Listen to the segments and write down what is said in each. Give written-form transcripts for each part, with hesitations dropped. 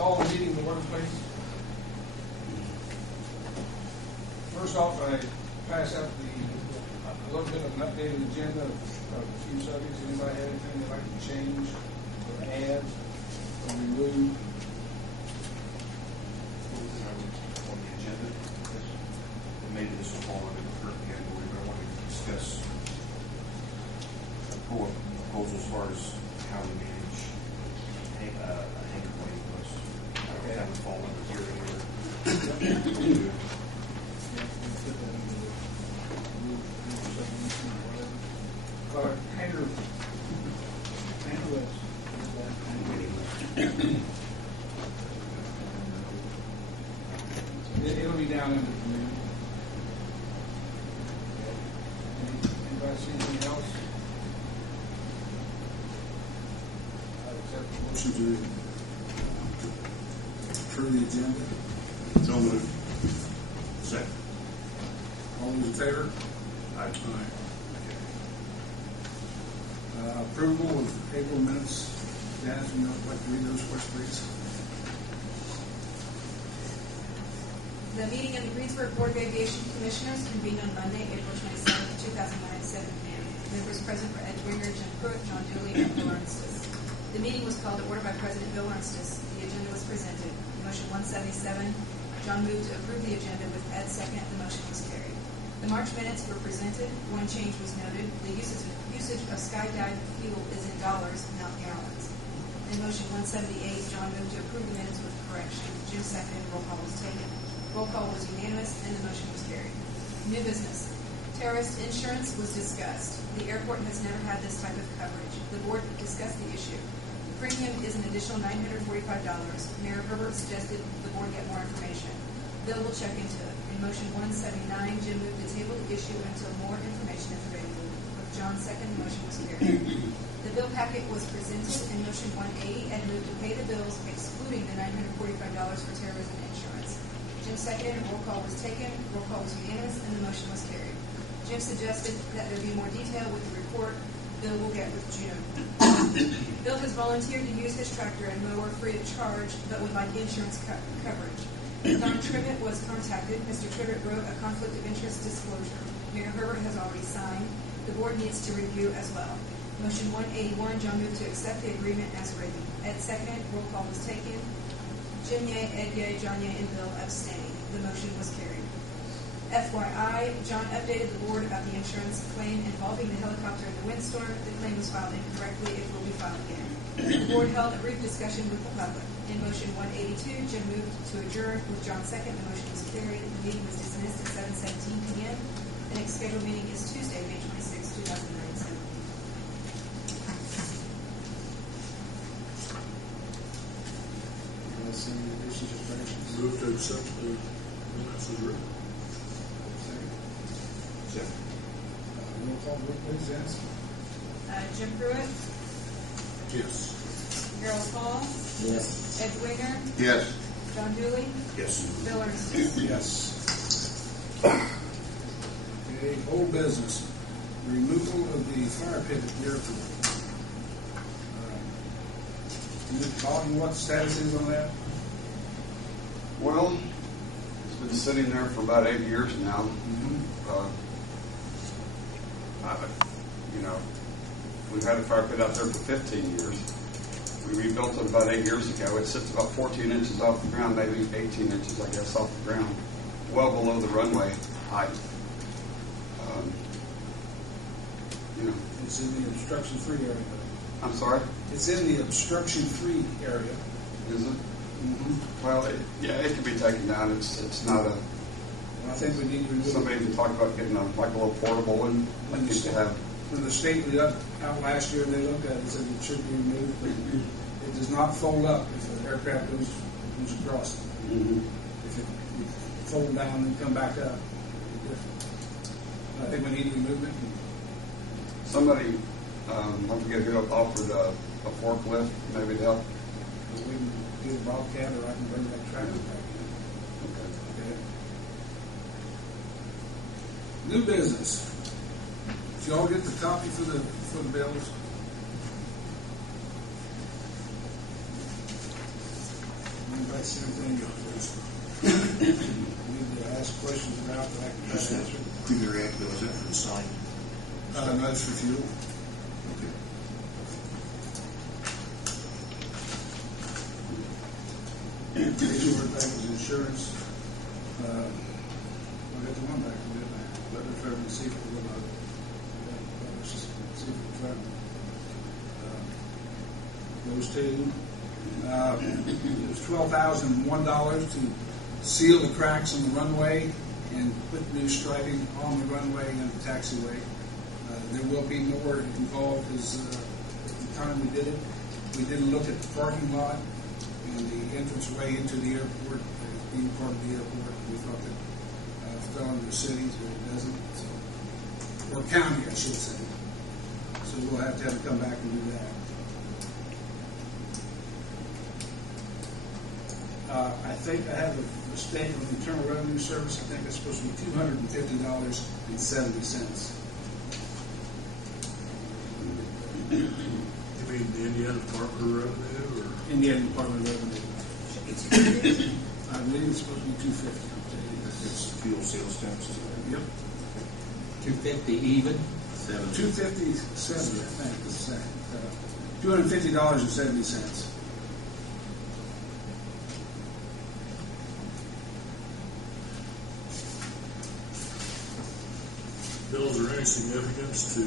call the meeting to order, please. First off, I pass out a little bit of an updated agenda of a few subjects. Anybody have anything they'd like to change or add or remove? On the agenda, maybe this will fall under the current category, but I want to discuss a proposal as far as how we manage a hangar waiting list. I don't know if that would fall under here anywhere. Hangar list. It'll be down in the community. Anybody see anything else? Motion to approve the agenda. So moved. Second. All those in favor? Aye. Approval of April minutes. Janice, would you like to read those first, please? The meeting of the Greensburg Board of Aviation Commissioners convened on Monday, April 27, 2009 at 7 p.m. Members present were Ed Winger, Jim Pruitt, John Dooley, and Bill Arnstis. The meeting was called to order by President Bill Arnstis. The agenda was presented. Motion 177, John moved to approve the agenda with Ed second. The motion was carried. The March minutes were presented. One change was noted. The usage of skydive fuel is in dollars, not gallons. In motion 178, John moved to approve the minutes with correction. Jim seconded. Roll call was taken. Roll call was unanimous, and the motion was carried. New business. Terrorist insurance was discussed. The airport has never had this type of coverage. The board discussed the issue. The premium is an additional $945. Mayor Herbert suggested the board get more information. Bill will check into it. In motion 179, Jim moved to table the issue until more information is available. With John second, the motion was carried. The bill packet was presented in motion 180 and moved to pay the bills excluding the $945 for terrorism insurance. Jim seconded, and roll call was taken. Roll call was unanimous, and the motion was carried. Jim suggested that there be more detail with the report. Bill will get with June. Bill has volunteered to use his tractor and mower free of charge, but would like insurance coverage. Don Tribbett was contacted. Mr. Tribbett wrote a conflict of interest disclosure. Mayor Herbert has already signed. The board needs to review as well. Motion 181, John moved to accept the agreement as written. Ed seconded. Roll call was taken. Jim Yeh, Ed Yeh, John Yeh, and Bill abstaining. The motion was carried. FYI, John updated the board about the insurance claim involving the helicopter in the windstorm. The claim was filed incorrectly. It will be filed again. The board held a brief discussion with the public. In motion 182, Jim moved to adjourn. With John second, the motion was carried. The meeting was dismissed at 7:17 p.m. The next scheduled meeting is Tuesday, May 26, 2009. Any additions or corrections? Move to accept the minutes as written. Second. Roll call vote, please, Janice. Jim Pruitt, Yes. Harold Paul, Yes. Ed Winger, Yes. John Dooley, Yes. Bill Arnstis. Yes. Okay, old business. Removal of the fire pit at the airport. Bob, what the status is on that? Well, it's been sitting there for about 8 years now. We've had a fire pit out there for 15 years. We rebuilt it about 8 years ago. It sits about 14 inches off the ground, maybe 18 inches, I guess, off the ground, well below the runway height. It's in the obstruction-free area. I'm sorry? It's in the obstruction-free area. Is it? Mm-hmm. Well, it can be taken down. It's not a. I think we need to remove Somebody even talked about getting a little portable one. When the state was out last year, they looked at it and said it should be removed, but it does not fold up if an aircraft goes across it. Mm-hmm. If it fold down and come back up, it's different. I think we need to remove it. Somebody, I forget who offered a forklift, maybe to help. We can get a Bobcat, or I can bring that tractor back in. Okay. New business. Did y'all get the copy for the bills? Everybody see anything you need to ask questions about that I can try to answer? Premier Act, though, is that for the sign? No, it's for fuel. Okay. Issue where that was insurance. I'll get the one back to it. Let me try to see if we're going to, let's just see if we try. Those two. It was $12,001 to seal the cracks on the runway and put new striping on the runway and the taxiway. There will be more involved because at the time we did it, we didn't look at the parking lot and the entranceway into the airport as being part of the airport. We thought that it fell under the cities, but it doesn't. So, or county, I should say. So we'll have to come back and do that. I think I have a mistake on the Internal Revenue Service. I think it's supposed to be $250.70. You mean the Indiana Department of Revenue, or? Indiana Department of Revenue. I believe it's supposed to be $250. It's fuel sales tax. Yep. 250 even? $250.70, I think. It's $250.70. Bill, is there any significance to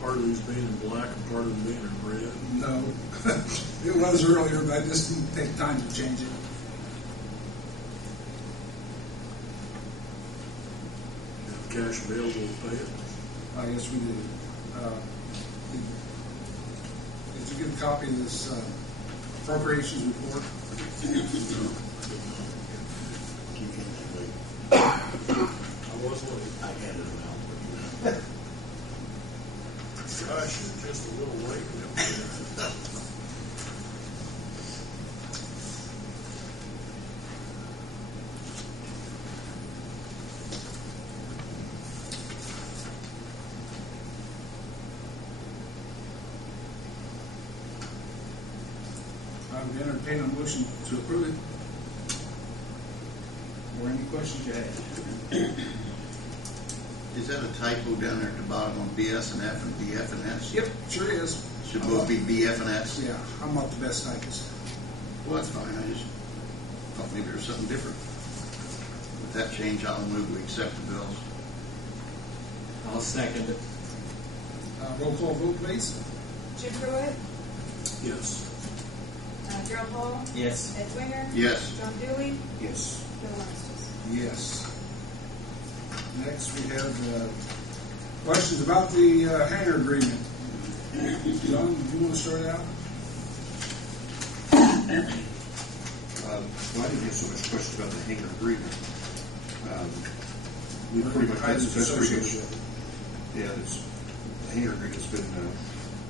part of these being in black and part of them being in red? No. It was earlier, but I just didn't take time to change it. Have cash available to pay it? Yes, we did. Did you get a copy of this appropriations report? I was late. I handed them out. Gosh, you're just a little late. I would entertain a motion to approve it. Or any questions you have? Is that a typo down there at the bottom on BS and F and BF and S? Yep, sure is. Should both be BF and S? Yeah, I'm not the best typist. Well, that's fine. I just thought maybe there was something different. With that change, I'll move we accept the bills. I'll second it. Roll call vote, please. Jim Pruitt, Yes. Gerald Hall, Yes. Ed Winger, Yes. John Dooley, Yes. Bill Armistead. Yes. Next, we have questions about the hangar agreement. John, do you want to start out? Well, I didn't have so much questions about the hangar agreement. We pretty much, that's pretty much, yeah, the hangar agreement's been,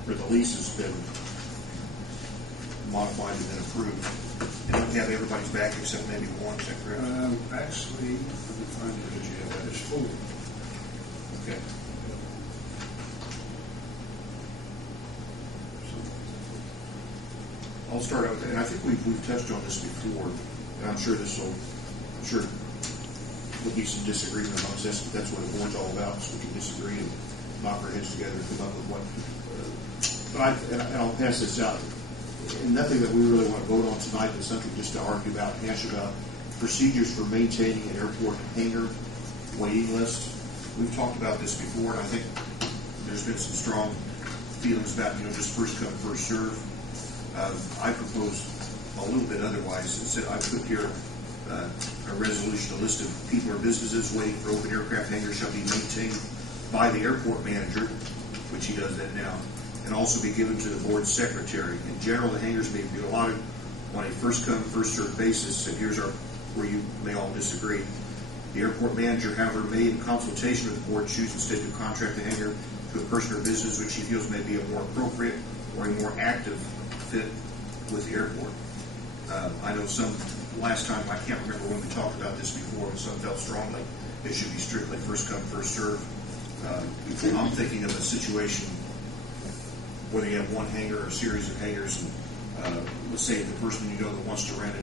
or the lease has been modified and then approved. And we have everybody's back except maybe one, is that correct? Actually, let me find it. Did you have that? It's full. Okay. So, I'll start out with that, and I think we've touched on this before, and I'm sure there'll be some disagreement amongst us, but that's what a board's all about, so we can disagree and knock our heads together and come up with what. And I'll pass this out. And nothing that we really want to vote on tonight, but something just to argue about, hash about procedures for maintaining an airport hangar waiting list. We've talked about this before, and I think there's been some strong feelings about, just first come, first serve. I proposed a little bit otherwise. It said I put here a resolution, a list of people or businesses waiting for open aircraft hangars shall be maintained by the airport manager, which he does that now, and also be given to the board secretary. In general, the hangars may be allotted on a first-come, first-served basis, and here's where you may all disagree. The airport manager, however, may, in consultation with the board, choose instead to contract the hangar to a person or business which he feels may be a more appropriate or a more active fit with the airport. I know last time, I can't remember when we talked about this before, but some felt strongly it should be strictly first-come, first-served. I'm thinking of a situation where they have one hangar or a series of hangars, and let's say the person that wants to rent it